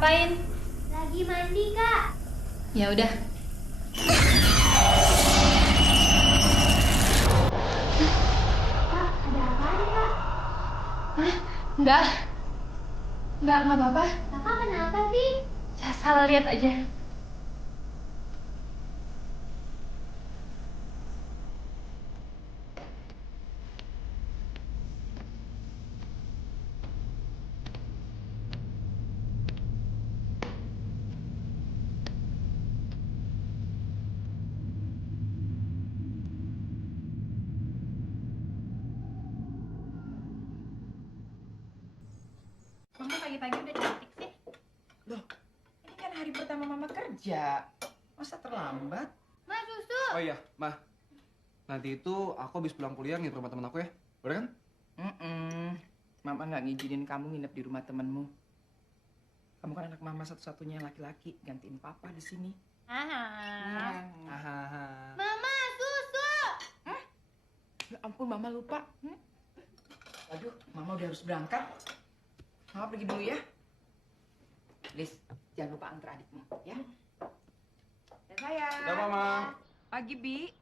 ngapain? Lagi mandi, Kak. Ya udah. Kak, ada apaan, Kak? Hah? Enggak. Enggak apa-apa. Kakak kenapa sih? Ya, salah lihat aja. Mama pagi-pagi udah cantik sih. Loh, ini kan hari pertama Mama kerja. Masa terlambat? Ma, susu. Oh iya, Mah. Nanti itu aku habis pulang kuliah nginep rumah temen aku ya. Boleh kan? Mama nggak ngizinin kamu nginep di rumah temenmu. Kamu kan anak Mama satu-satunya laki-laki. Gantiin Papa di sini. Hahaha. Mama, susu. Ya ampun, Mama lupa. Aduh, Mama udah harus berangkat. Mama pergi dulu ya. Liz, jangan lupa antar adikmu, ya. Dan sayang. Udah, Mama. Pagi, Bi.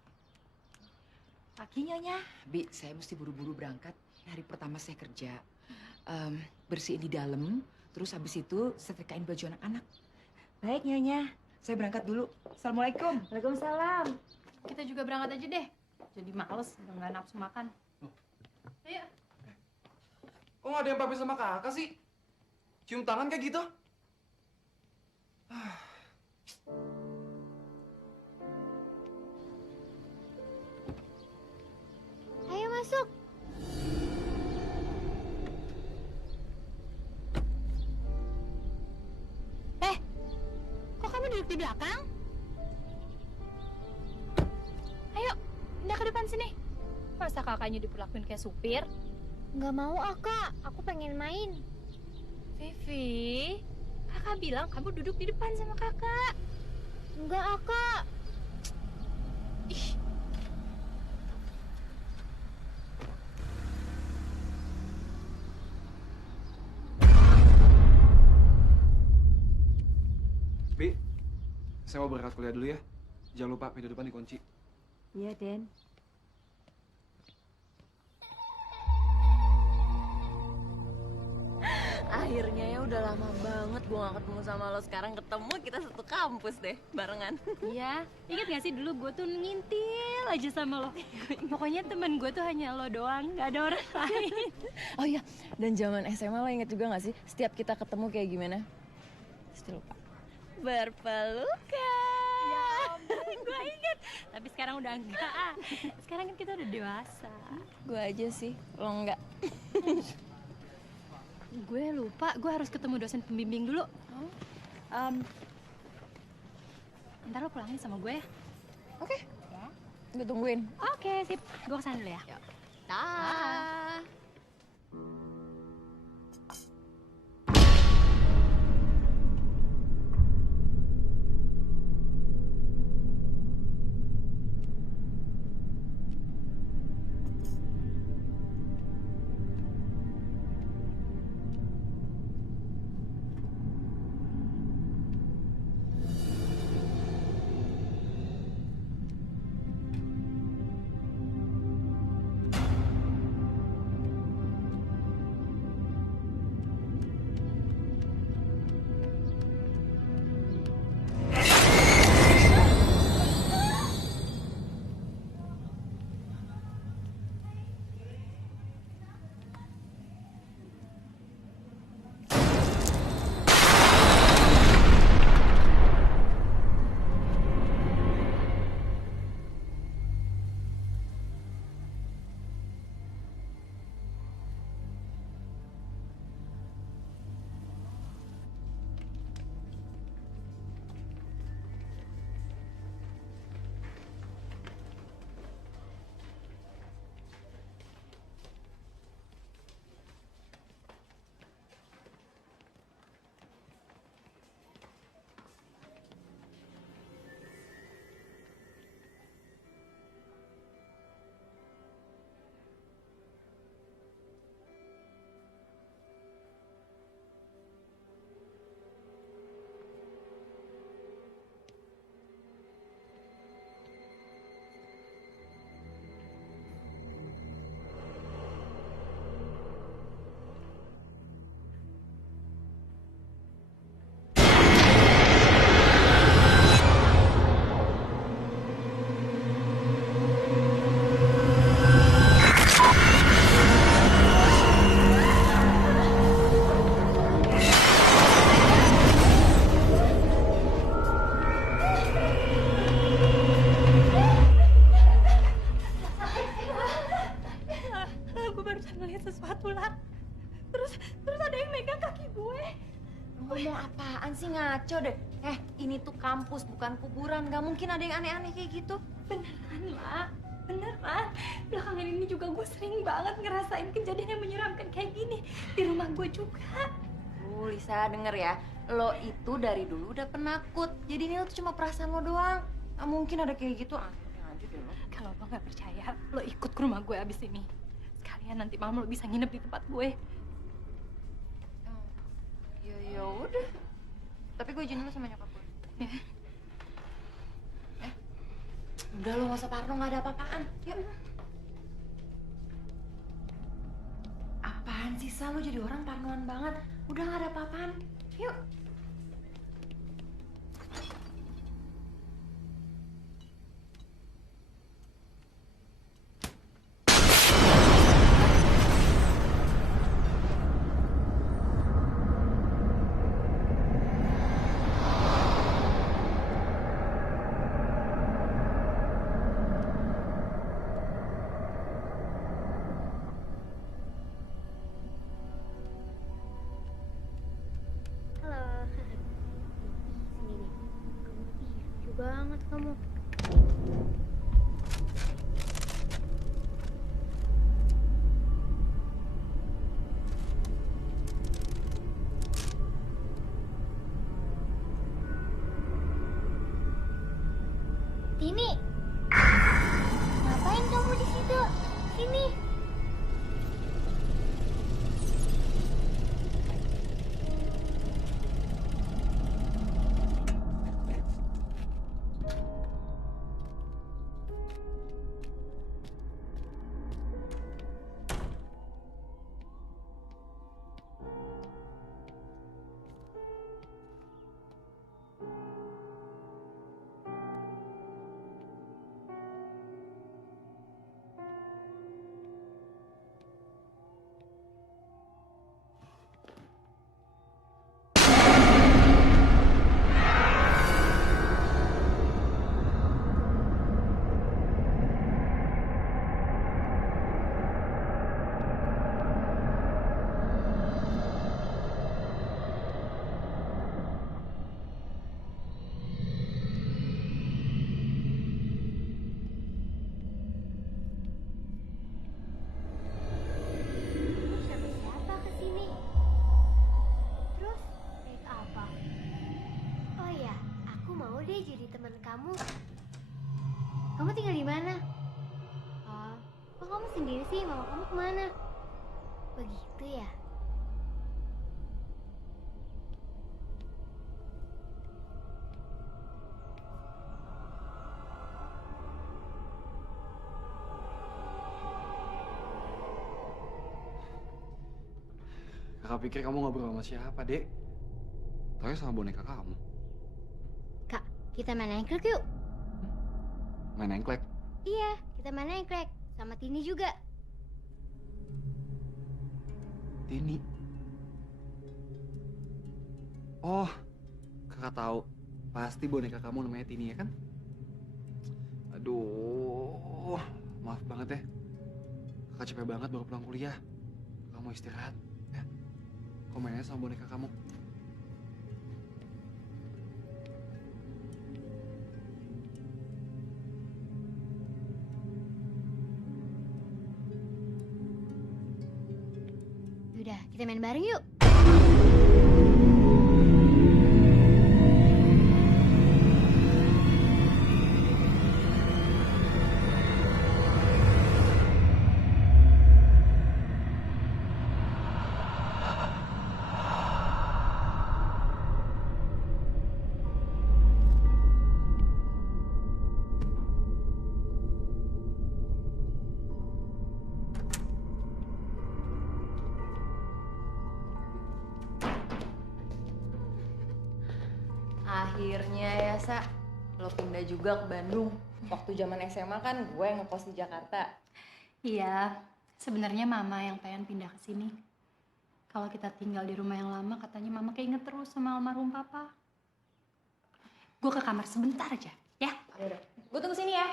Pagi, Nyonya. Bi, saya mesti buru-buru berangkat. Hari pertama saya kerja. Bersihin di dalam, terus habis itu setrikain baju anak-anak. Baik, Nyonya. Saya berangkat dulu. Assalamualaikum. Waalaikumsalam. Kita juga berangkat aja deh. Jadi males, udah nggak nafsu makan. Ayo. Kok nggak ada yang papi sama kakak sih? Cium tangan kayak gitu? Ayo masuk. Kok kamu duduk di belakang? Ayo, pindah ke depan sini. Masa kakaknya diperlakuin kayak supir? Nggak mau, Kak. Aku pengen main. Vivi, kakak bilang kamu duduk di depan sama kakak. Enggak, Kak. Ih, Bi, saya mau berangkat kuliah dulu ya. Jangan lupa pintu depan dikunci. Iya, Den. Akhirnya ya udah lama banget gue gak ketemu sama lo. Sekarang ketemu, kita satu kampus deh, barengan. iya. Ingat gak sih dulu gue tuh ngintil aja sama lo. Pokoknya temen gue tuh hanya lo doang, gak ada orang lain. Oh iya, dan zaman SMA lo inget juga gak sih? Setiap kita ketemu kayak gimana? Pasti lupa. Berpelukan. Ya ampun, gue inget. Tapi sekarang udah enggak. Sekarang kan kita udah dewasa. Gue aja sih, lo enggak. Gue lupa, gue harus ketemu dosen pembimbing dulu. Ntar lo pulangin sama gue ya. Oke, gue tungguin. Oke, sip. Gue kesana dulu ya. Dah. apaan sih, ngaco deh. Ini tuh kampus bukan kuburan, gak mungkin ada yang aneh-aneh kayak gitu. Beneran, Ma. Beneran. Belakangan ini juga gue sering banget ngerasain kejadian yang menyeramkan kayak gini. Di rumah gue juga. Lisa denger ya, lo itu dari dulu udah penakut. Jadi ini tuh cuma perasaan lo doang. Gak mungkin ada kayak gitu, aneh aja deh lo. Kalau lo nggak percaya, lo ikut ke rumah gue abis ini. Sekalian nanti malam lo bisa nginep di tempat gue. Ya udah. Tapi gue izin dulu sama nyokap gue. Ya. Udah lo gak usah parno, gak ada apa-apaan. Yuk. Apaan sih, Sa? Lo jadi orang parnoan banget. Udah gak ada apa-apaan. Yuk. Halo. Sini nih. Kamu lucu banget kamu. Tini, ngapain kamu di situ? Sini. Kamu siapa-siapa kesini? Terus naik apa? Oh ya, aku mau deh jadi teman kamu. Kamu tinggal di mana? Oh, kok kamu sendiri sih? Mama kamu kemana? Begitu ya? Kakak pikir kamu ngobrol sama siapa, Dek? Taunya sama boneka kamu. Kak, kita main engklek yuk. Main engklek. Iya, kita main engklek. Sama Tini juga. Tini. Oh, kakak tahu. Pasti boneka kamu namanya Tini ya kan? Aduh, maaf banget ya. Kakak capek banget baru pulang kuliah. Kamu istirahat ya. Kau mainnya sama boneka kamu. Udah, kita main bareng yuk. Akhirnya ya, Sa, lo pindah juga ke Bandung. Waktu zaman SMA kan gue ngekos di Jakarta. Iya, sebenarnya mama yang pengen pindah ke sini. Kalau kita tinggal di rumah yang lama, katanya mama keinget terus sama almarhum papa. Gue ke kamar sebentar aja, ya? Yaudah, gue tunggu sini ya.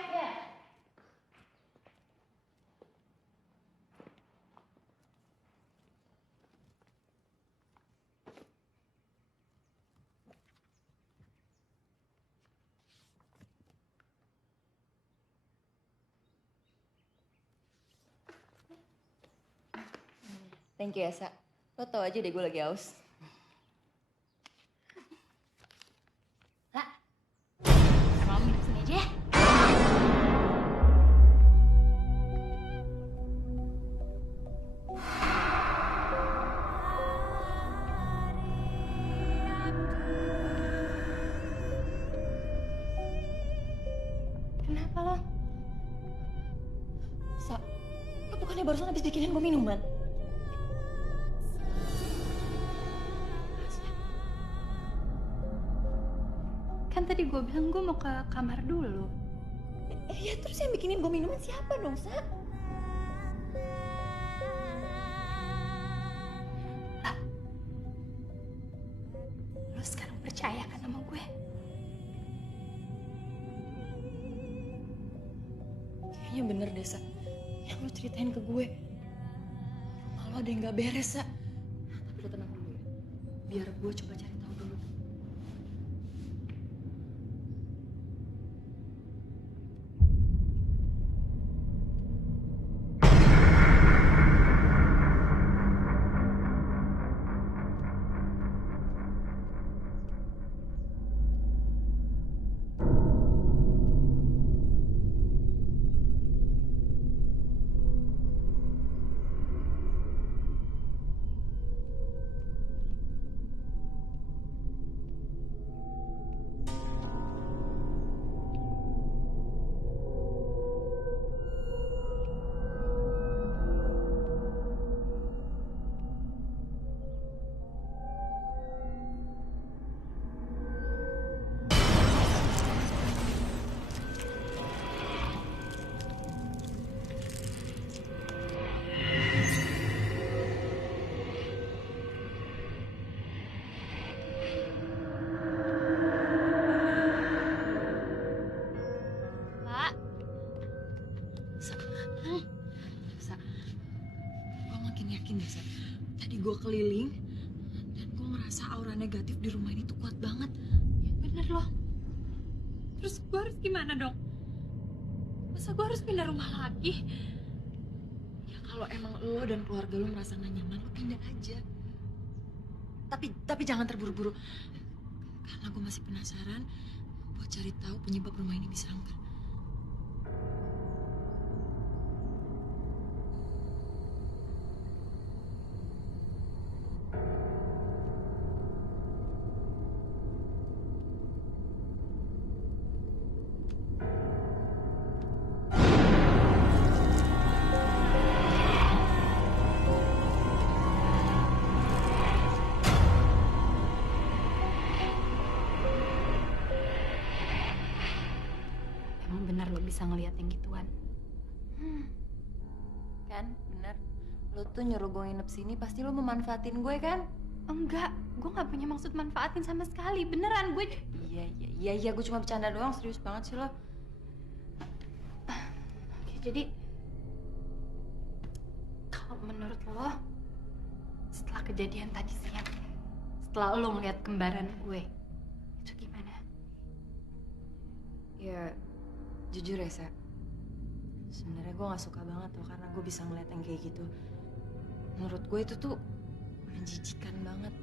Thank you ya, Sa. Lo tau aja deh gue lagi haus. Lah, kenapa lo minum sini aja ya? Kenapa lo? Sa, lo bukannya barusan habis bikinin gue minuman? Kan tadi gue bilang gue mau ke kamar dulu. Ya terus yang bikinin gue minuman siapa dong, Sa? Lo sekarang percaya kan sama gue? Kayaknya bener deh, Sa. Yang lo ceritain ke gue. Rumah lo ada yang gak beres, Sa. Tapi lo tenang dulu ya. Biar gue coba cari tahu dulu. Pak, Sa, gue makin yakin deh, Sa. Tadi gue keliling, dan gue ngerasa aura negatif di rumah ini tuh kuat banget. ya bener loh. Terus gue harus gimana dong? Masa gue harus pindah rumah lagi? Ya kalau emang lo dan keluarga lo merasa gak nyaman, lo pindah aja. Tapi jangan terburu-buru. Karena gue masih penasaran buat cari tahu penyebab rumah ini bisa angker. Emang bener lo bisa ngeliat yang gituan? Kan, bener. Lo tuh nyuruh gue nginep sini, pasti lo memanfaatin gue kan? Enggak, gue gak punya maksud manfaatin sama sekali. Beneran, gue... Iya, gue cuma bercanda doang, serius banget sih lo. Oke, jadi... Kalau menurut lo, setelah kejadian tadi siang, setelah lo ngeliat kembaran gue, itu gimana? Ya, jujur ya, Sa. Sebenarnya gue gak suka banget loh, karena gue bisa ngeliat yang kayak gitu. Menurut gue itu tuh menjijikan banget.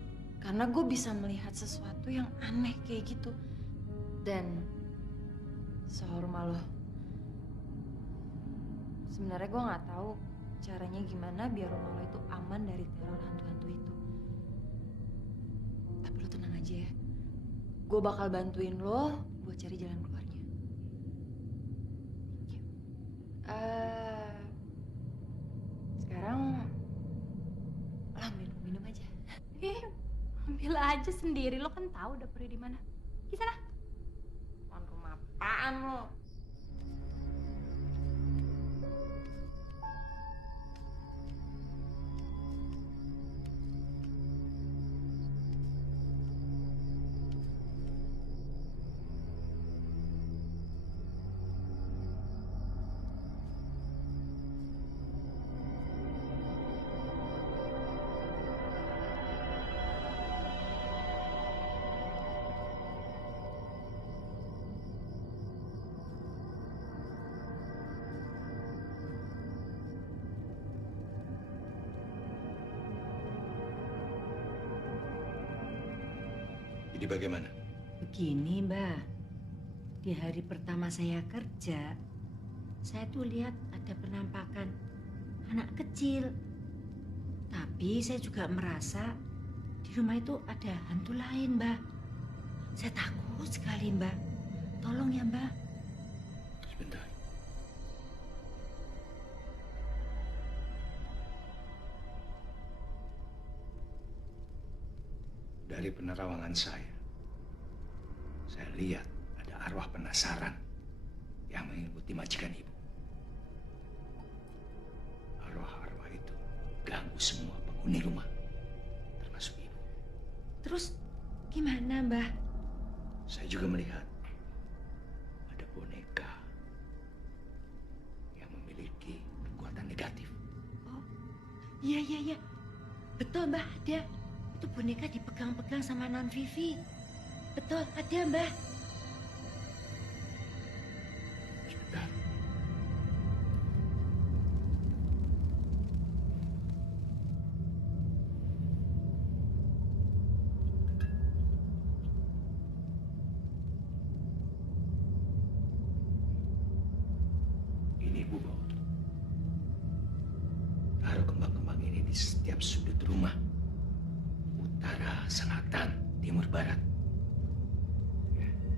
Karena gue bisa melihat sesuatu yang aneh kayak gitu. Dan soal rumah lo, sebenarnya gue gak tahu caranya gimana biar rumah lo itu aman dari teror hantu-hantu itu. Tapi lo tenang aja ya. Gue bakal bantuin lo buat cari jalan keluarnya. Sekarang lo ambil minum aja. Ambil aja sendiri, lo kan tahu dapurnya di mana. Di sana. Tuan rumah apaan lo? Jadi bagaimana? Begini, Mbak. Di hari pertama saya kerja, saya tuh lihat ada penampakan anak kecil. Tapi saya juga merasa di rumah itu ada hantu lain, Mbak. Saya takut sekali, Mbak. Tolong ya, Mbak. Sebentar. Dari penerawangan saya lihat ada arwah penasaran yang mengikuti majikan ibu. Arwah-arwah itu ganggu semua penghuni rumah, termasuk ibu. Terus gimana, Mbak? Saya juga melihat ada boneka yang memiliki kekuatan negatif. Oh, iya. Betul, Mbak, ada. Itu boneka dipegang-pegang sama Non Vivi. Betul, ada, Mbak. Sebentar. Ini ibu bawa. Taruh kembang-kembang ini di setiap sudut rumah. Utara, selatan, timur, barat.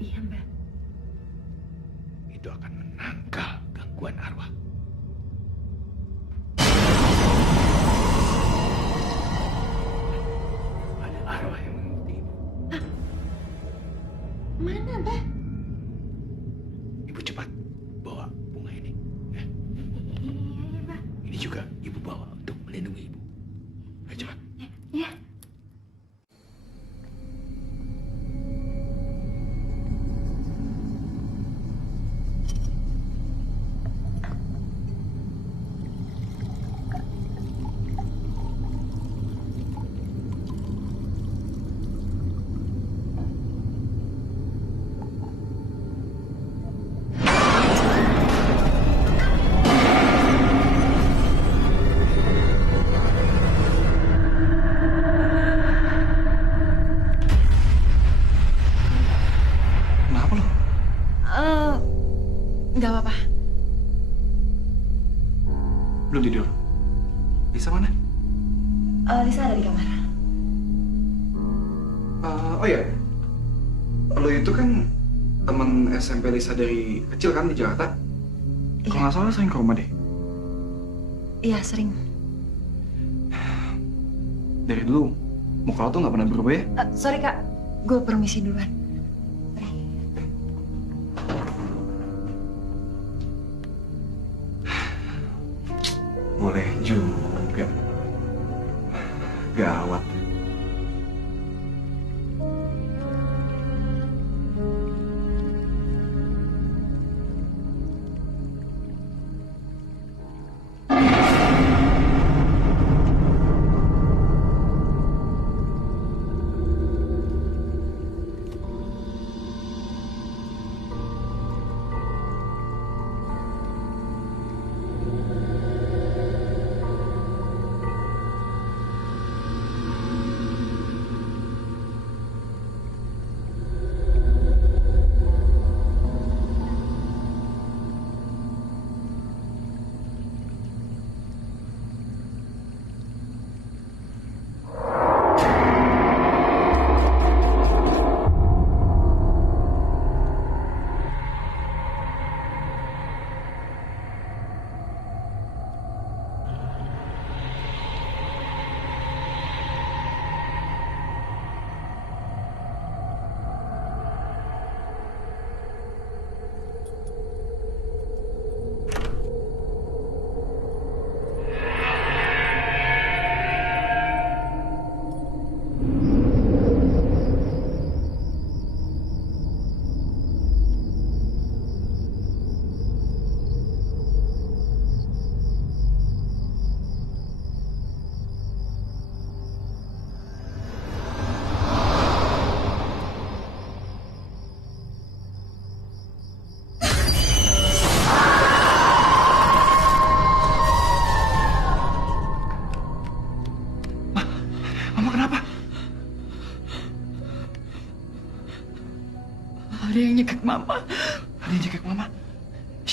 Iya, Mbak. Itu akan menangkal gangguan arwah. Ada arwah yang mengikuti ibu. Mana, Mbak? Ibu cepat bawa bunga ini. Ya. Iya, Mbak. Ini juga ibu bawa untuk melindungi ibu. Ayo cepat. Iya. Kenapa lo? Nggak apa-apa. Belum tidur? Lisa mana? Lisa ada di kamar. Oh iya, lo itu kan teman SMP Lisa dari kecil kan di Jakarta? Kalau nggak salah sering ke rumah deh. Iya, sering. Dari dulu, muka lo tuh nggak pernah berubah ya? Sorry, Kak. Gue permisi duluan. Boleh juga. Gawat.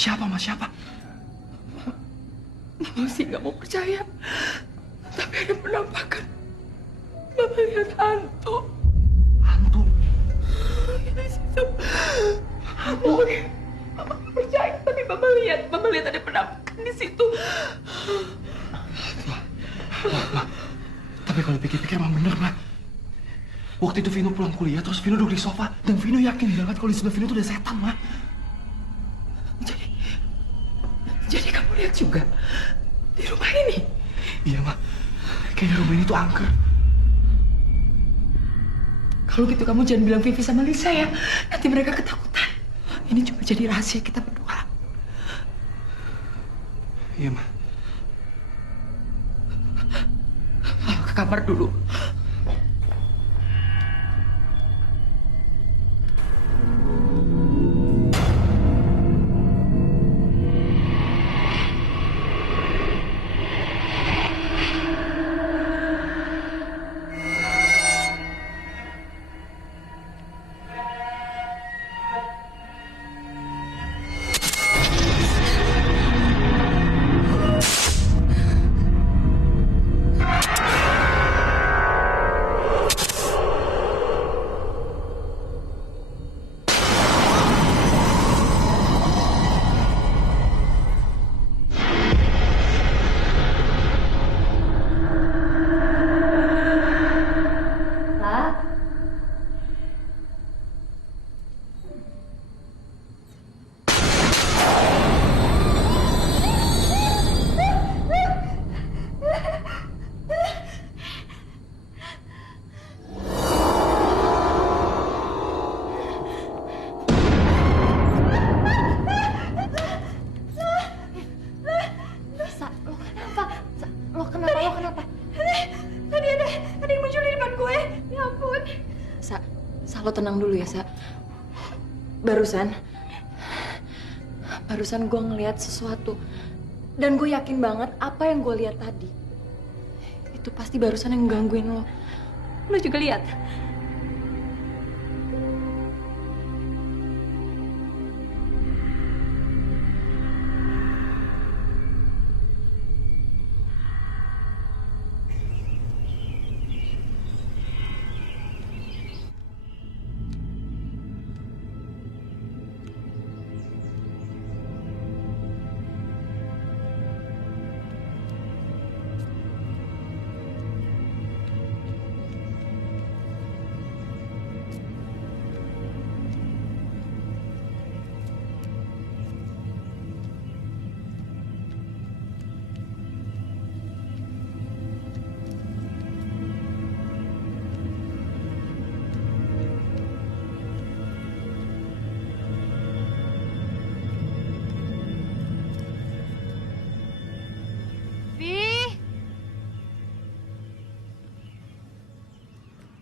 Siapa, Mas? Siapa? Mama sih nggak mau percaya. Tapi ada penampakan. Mama lihat hantu. Hantu? Di situ. Mama nggak percaya, tapi Mama lihat ada penampakan di situ. Ma, tapi kalau pikir-pikir emang bener, Ma. Waktu itu Vino pulang kuliah, terus Vino duduk di sofa. Dan Vino yakin banget kalau di sebelah Vino itu ada setan, Ma. Jadi kamu lihat juga di rumah ini? Iya, Ma. Kayaknya rumah ini tuh angker. Kalau gitu kamu jangan bilang Vivi sama Lisa ya. Nanti mereka ketakutan. Ini cuma jadi rahasia kita berdua. Iya, Ma. Ayo ke kamar dulu. Lah, Sa, lo kenapa? Sa, lo kenapa? Tadi ada yang muncul di depan gue. Ya ampun. Sa, lo tenang dulu ya, Sa. Barusan gue ngeliat sesuatu. Dan gue yakin banget apa yang gue lihat tadi. Itu pasti barusan yang gangguin lo. Lo juga lihat?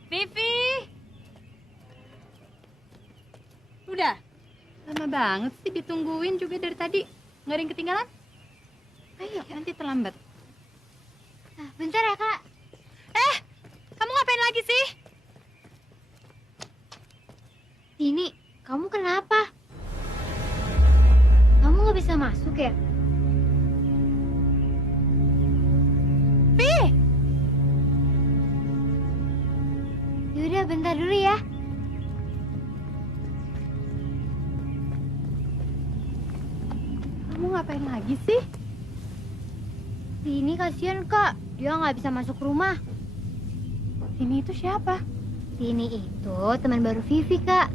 Vivi! Udah? Lama banget sih ditungguin juga dari tadi. Nggak ada yang ketinggalan? Ayo, nanti terlambat. Nah, bentar ya, Kak. Kamu ngapain lagi sih? Tini, kamu kenapa? Kamu nggak bisa masuk ya? Yaudah, bentar dulu ya. Kamu ngapain lagi sih? Tini kasihan, Kak. Dia nggak bisa masuk rumah. Ini itu siapa? Tini itu teman baru Vivi, Kak.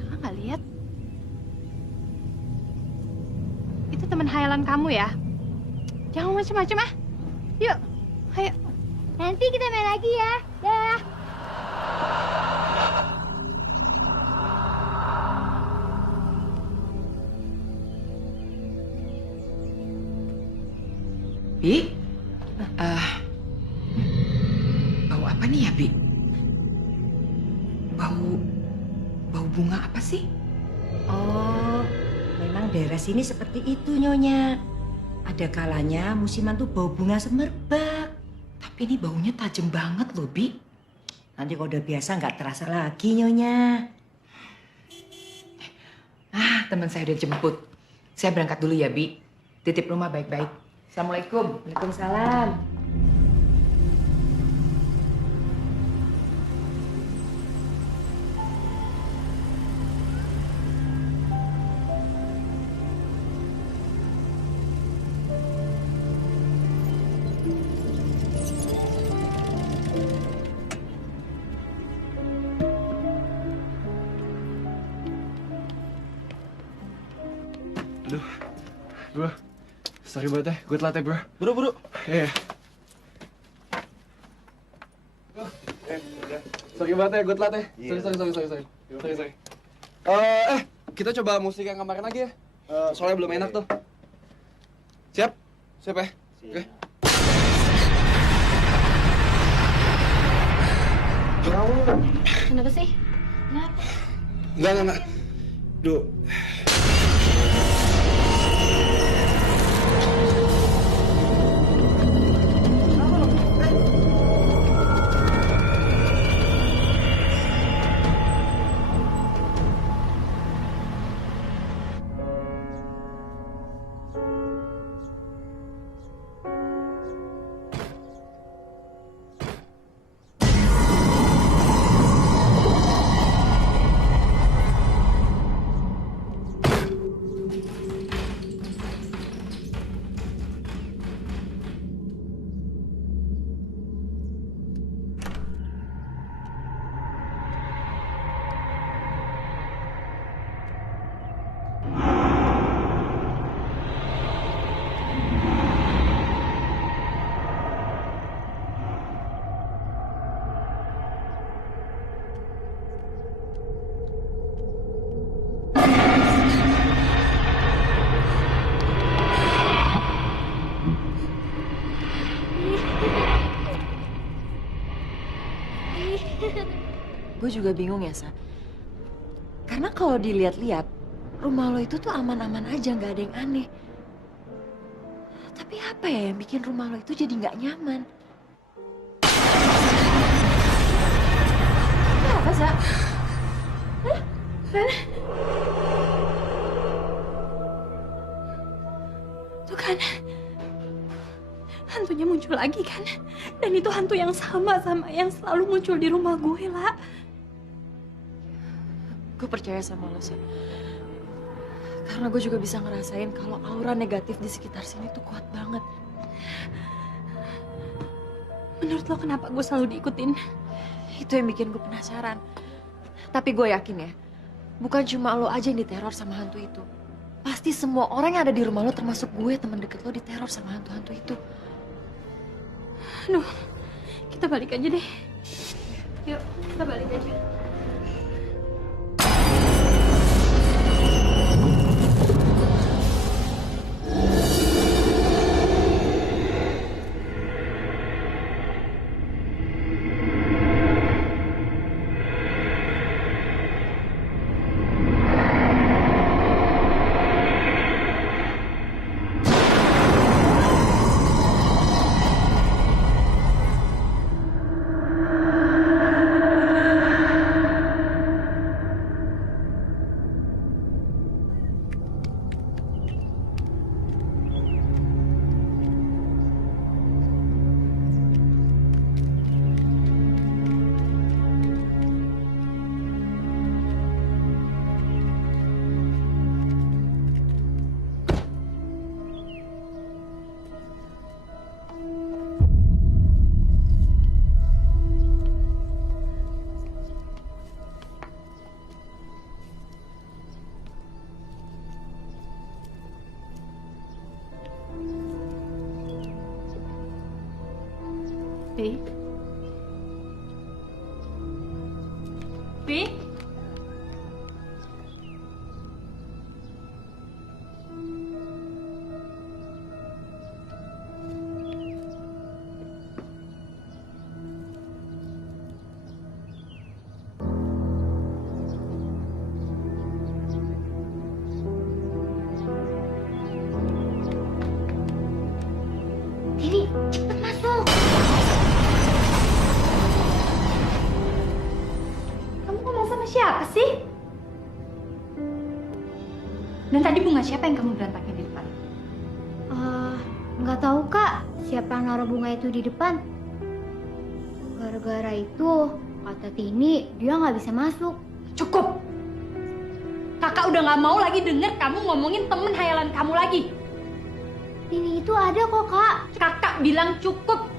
Kakak nggak lihat? Itu teman hayalan kamu ya? Jangan macam-macam ah. Yuk, ayo. Nanti kita main lagi ya. Dah. Bi? Bau apa nih ya, Bi? Bau bunga apa sih? Oh, memang daerah sini seperti itu, Nyonya. Ada kalanya musiman tuh bau bunga semerbak. Tapi ini baunya tajam banget loh, Bi. Nanti kalau udah biasa nggak terasa lagi, Nyonya. teman saya udah jemput. Saya berangkat dulu ya, Bi. Titip rumah baik-baik. Assalamualaikum. Waalaikumsalam. Aduh, bro. Sorry banget ya, gue telat ya, bro. Bro. Iya. Sorry banget ya, gue telat ya. Sorry. Kita coba musik yang kemarin lagi ya. Soalnya belum enak tuh. Siap? Siap ya? Oke. Kenapa sih? Kenapa? Enggak. Duh. Gue juga bingung ya, Sa. Karena kalau dilihat-lihat, rumah lo itu tuh aman-aman aja, nggak ada yang aneh. Tapi apa ya yang bikin rumah lo itu jadi nggak nyaman? Ini apa, Sa? Hah? Kan? Tuh kan, hantunya muncul lagi kan? Dan itu hantu yang sama yang selalu muncul di rumah gue, lah. Gue percaya sama lo, Sa. Karena gue juga bisa ngerasain kalau aura negatif di sekitar sini tuh kuat banget. Menurut lo kenapa gue selalu diikutin? Itu yang bikin gue penasaran. Tapi gue yakin ya, bukan cuma lo aja yang diteror sama hantu itu. Pasti semua orang yang ada di rumah lo, termasuk gue, teman deket lo, diteror sama hantu-hantu itu. Aduh, kita balik aja deh. Yuk, kita balik aja. Pi? Pi? Tini, cepet masuk. Dan tadi bunga siapa yang kamu berantakin di depan? Nggak tahu kak, siapa yang naruh bunga itu di depan. Gara-gara itu, kata Tini, dia nggak bisa masuk. Cukup! Kakak udah nggak mau lagi denger kamu ngomongin temen hayalan kamu lagi. Tini itu ada kok kak. Kakak bilang cukup.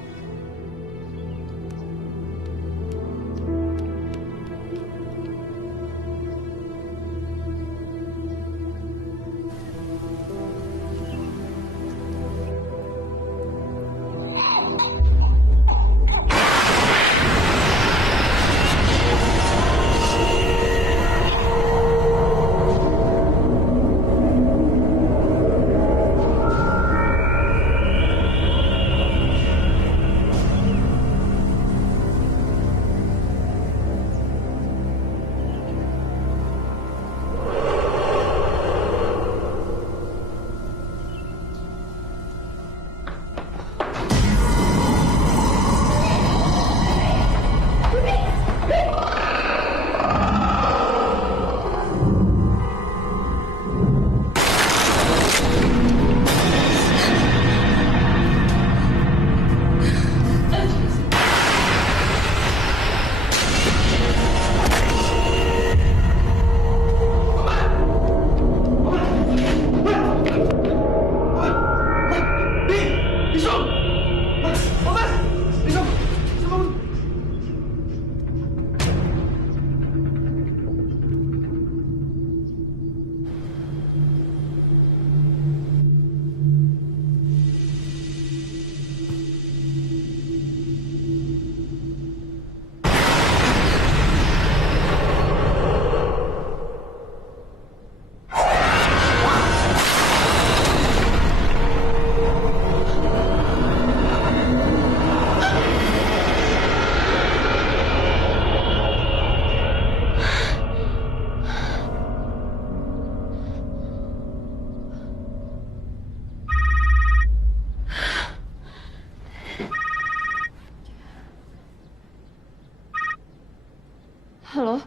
Halo?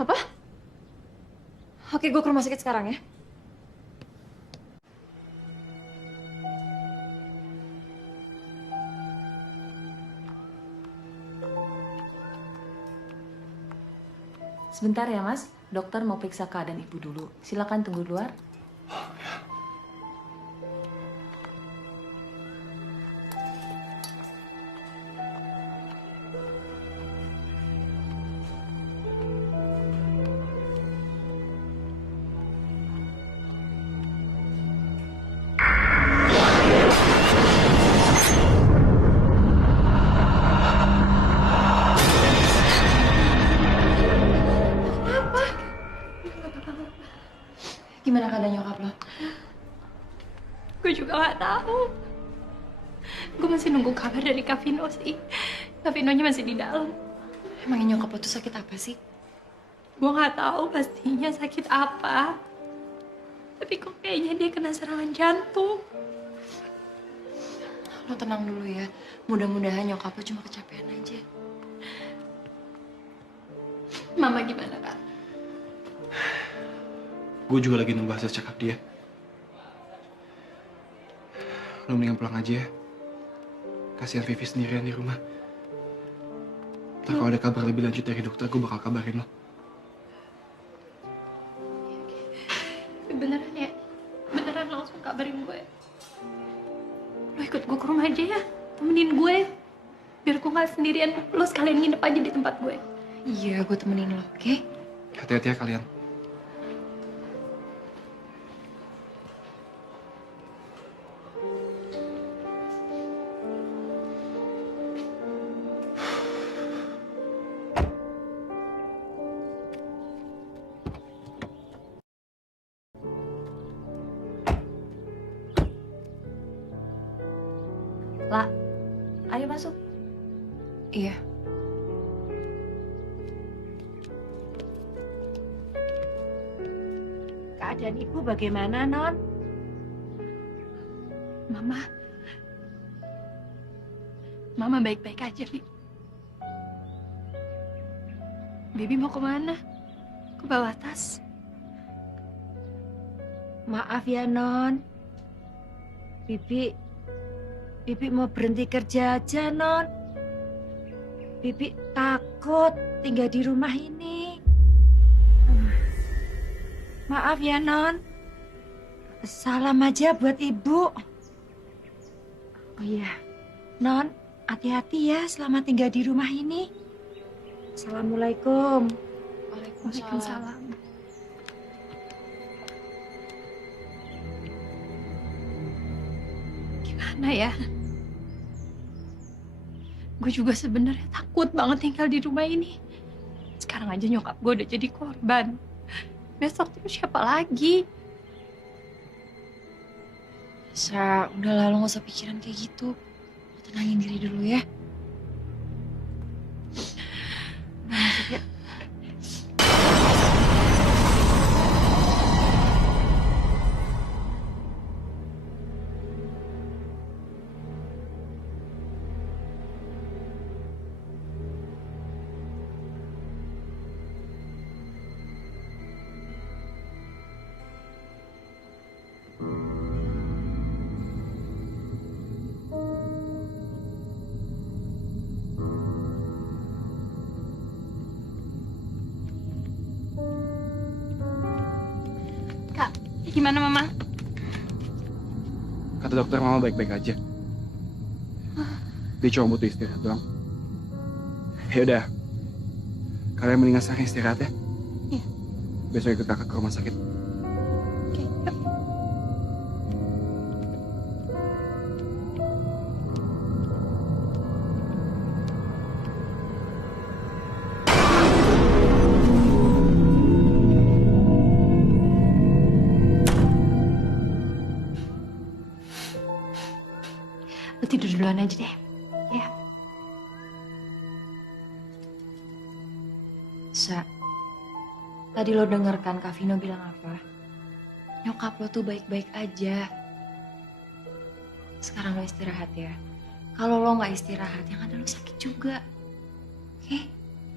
Apa? Oke, gue ke rumah sakit sekarang ya. Sebentar ya, Mas. Dokter mau periksa keadaan ibu dulu. Silakan tunggu di luar. Gimana keadaan nyokap lo? Gue juga gak tahu. Gue masih nunggu kabar dari Kak Vino sih. Kak Vinonya masih di dalam. Emangnya nyokap lo tuh sakit apa sih? Gue gak tahu pastinya sakit apa. Tapi kok kayaknya dia kena serangan jantung. Lo tenang dulu ya. Mudah-mudahan nyokap lo cuma kecapean aja. Mama gimana, Kak? Gue juga lagi nunggu hasil check up dia. Lo mendingan pulang aja ya. Kasihan Vivi sendirian di rumah. Ntar kalau ada kabar lebih lanjut dari dokter, gue bakal kabarin lo. Beneran ya? Beneran langsung kabarin gue. Lo ikut gue ke rumah aja ya. Temenin gue. Biar gue gak sendirian. Lo sekalian nginep aja di tempat gue. Iya, gue temenin lo, oke? Hati-hati ya kalian. La, ayo masuk. Iya. Keadaan ibu bagaimana, Non? Mama baik-baik aja, Bi. Bibi mau kemana? Ke bawah tas. Maaf ya, Non. Bibi mau berhenti kerja aja, Non. Bibi takut tinggal di rumah ini. Maaf ya, Non. Salam aja buat Ibu. Oh iya, Non, hati-hati ya selama tinggal di rumah ini. Assalamualaikum. Waalaikumsalam. Gimana ya? Gue juga sebenarnya takut banget tinggal di rumah ini. Sekarang aja nyokap gue udah jadi korban. Besok terus siapa lagi? Udah lah, lo gak usah pikiran kayak gitu. Lo tenangin diri dulu ya. Gimana mama? Kata dokter mama baik-baik aja. Dia cuma butuh istirahat doang. Ya udah, kalian mendingan sekarang istirahat ya. Iya. Besok ikut kakak ke rumah sakit. Oke, yuk. Lo tidur duluan aja deh, ya. Tadi lo denger kan Kak Vino bilang apa? Nyokap lo tuh baik-baik aja. Sekarang lo istirahat ya. Kalau lo nggak istirahat, yang ada lo sakit juga. Oke?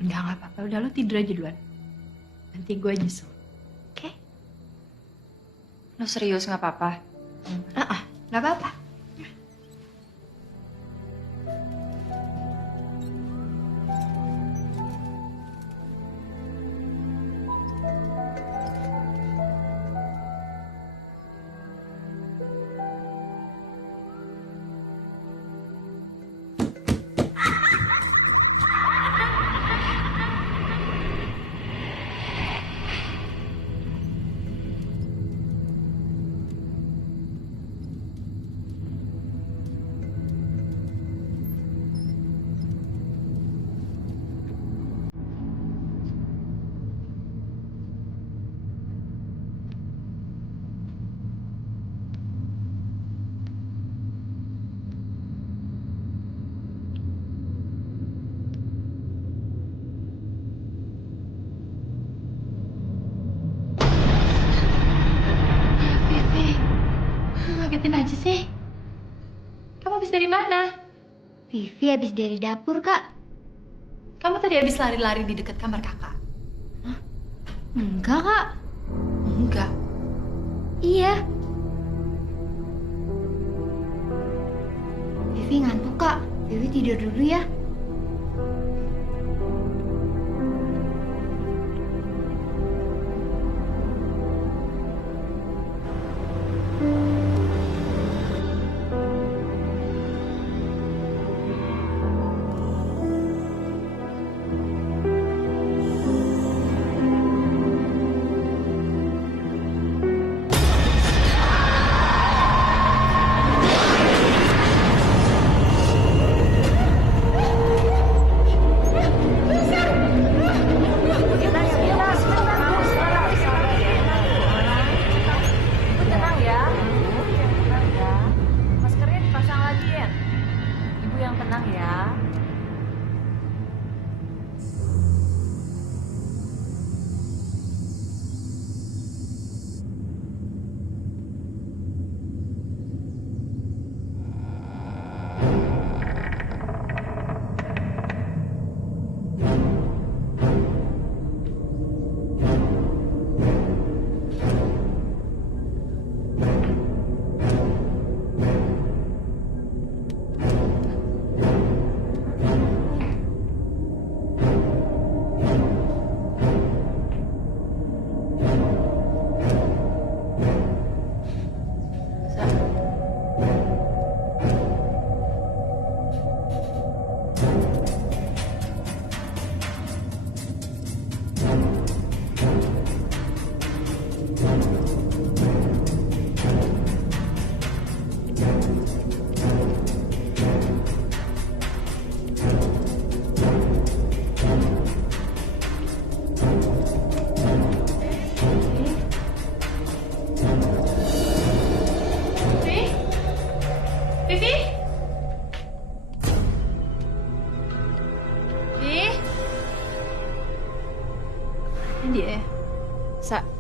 Nggak apa-apa. Udah lo tidur aja duluan. Nanti gue nyusul. Oke? Lo serius nggak apa-apa? Nggak apa-apa. Vivi, ngagetin aja sih. Kamu habis dari mana? Vivi habis dari dapur, Kak. Kamu tadi habis lari-lari di dekat kamar kakak. Enggak, Kak. Enggak. Iya. Vivi ngantuk, Kak. Vivi tidur dulu ya.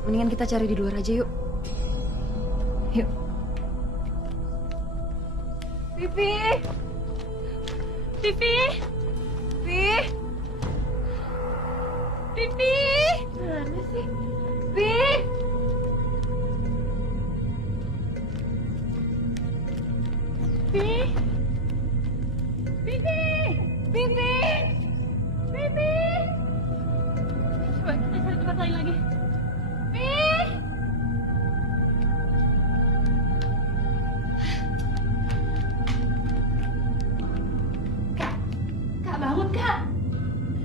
Mendingan kita cari di luar aja yuk. Yuk. Vivi! Vivi! Vivi! Vivi! Mana sih? Vivi! Vivi! Vivi! Vivi! Vivi! Coba kita cari tempat lain lagi. Vivi! Kak, bangun kak.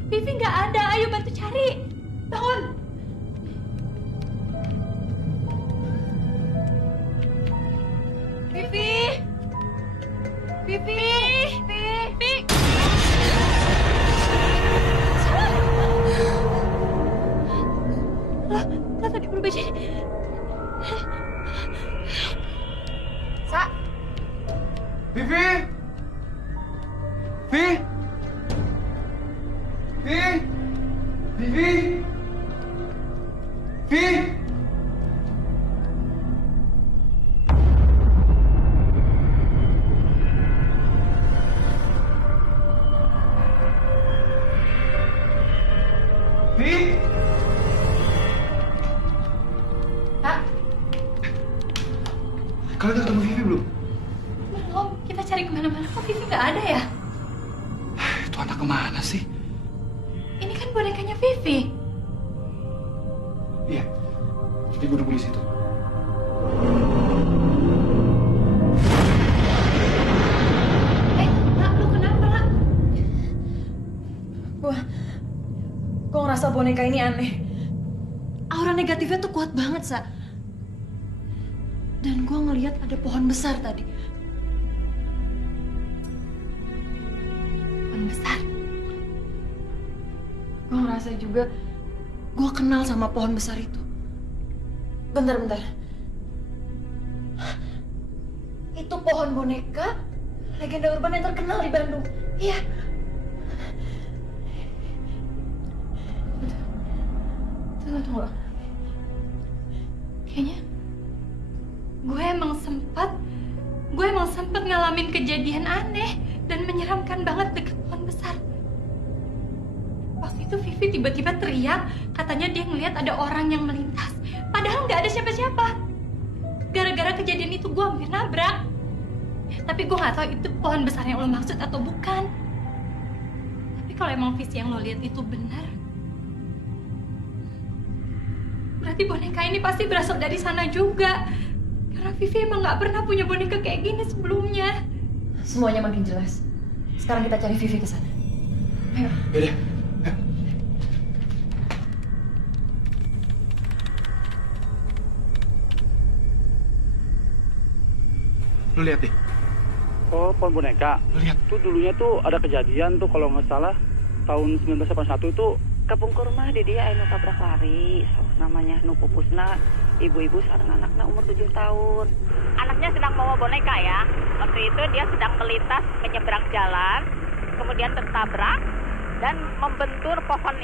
Vivi nggak ada, ayo bantu cari. Bangun. Vivi! Vivi! Vivi! Lah tadi berubah jadi. Sa! Vivi! Vi! Vi! Vivi! Vi! Vi! Kak, Kalian udah ketemu Vivi belum? belum. Kita cari kemana-mana. Kok Vivi nggak ada ya? Itu anak kemana sih? Ini kan bonekanya Vivi. Iya. Jadi gue nunggu di situ. Nak, lu kenapa, Nak? Gue ngerasa boneka ini aneh. Aura negatifnya tuh kuat banget, Sa. Dan gue ngeliat ada pohon besar tadi. Pohon besar. Gue ngerasa juga gue kenal sama pohon besar itu. Bentar. Itu pohon boneka legenda urban yang terkenal di Bandung. Iya. Tunggu. Kayaknya gue emang sempet ngalamin kejadian aneh dan menyeramkan banget deket pohon besar. Waktu itu Vivi tiba-tiba teriak, katanya dia ngelihat ada orang yang melintas. Padahal nggak ada siapa-siapa. Gara-gara kejadian itu gue hampir nabrak. Tapi gue nggak tahu itu pohon besar yang lo maksud atau bukan. Tapi kalau emang visi yang lo lihat itu benar, berarti boneka ini pasti berasal dari sana juga. Karena Vivi emang nggak pernah punya boneka kayak gini sebelumnya. Semuanya makin jelas. Sekarang kita cari Vivi ke sana. Ayo. Yaudah. Lu lihat deh. Oh, pohon boneka. Lu lihat. Tuh dulunya tuh ada kejadian tuh kalau nggak salah tahun 1981 itu Kapung kurma di dia anu tabrak lari, namanya Nu Pupusna, ibu-ibu sareng anaknya umur 7 tahun. Anaknya sedang bawa boneka ya. Waktu itu dia sedang melintas menyeberang jalan, kemudian tertabrak dan membentur pohon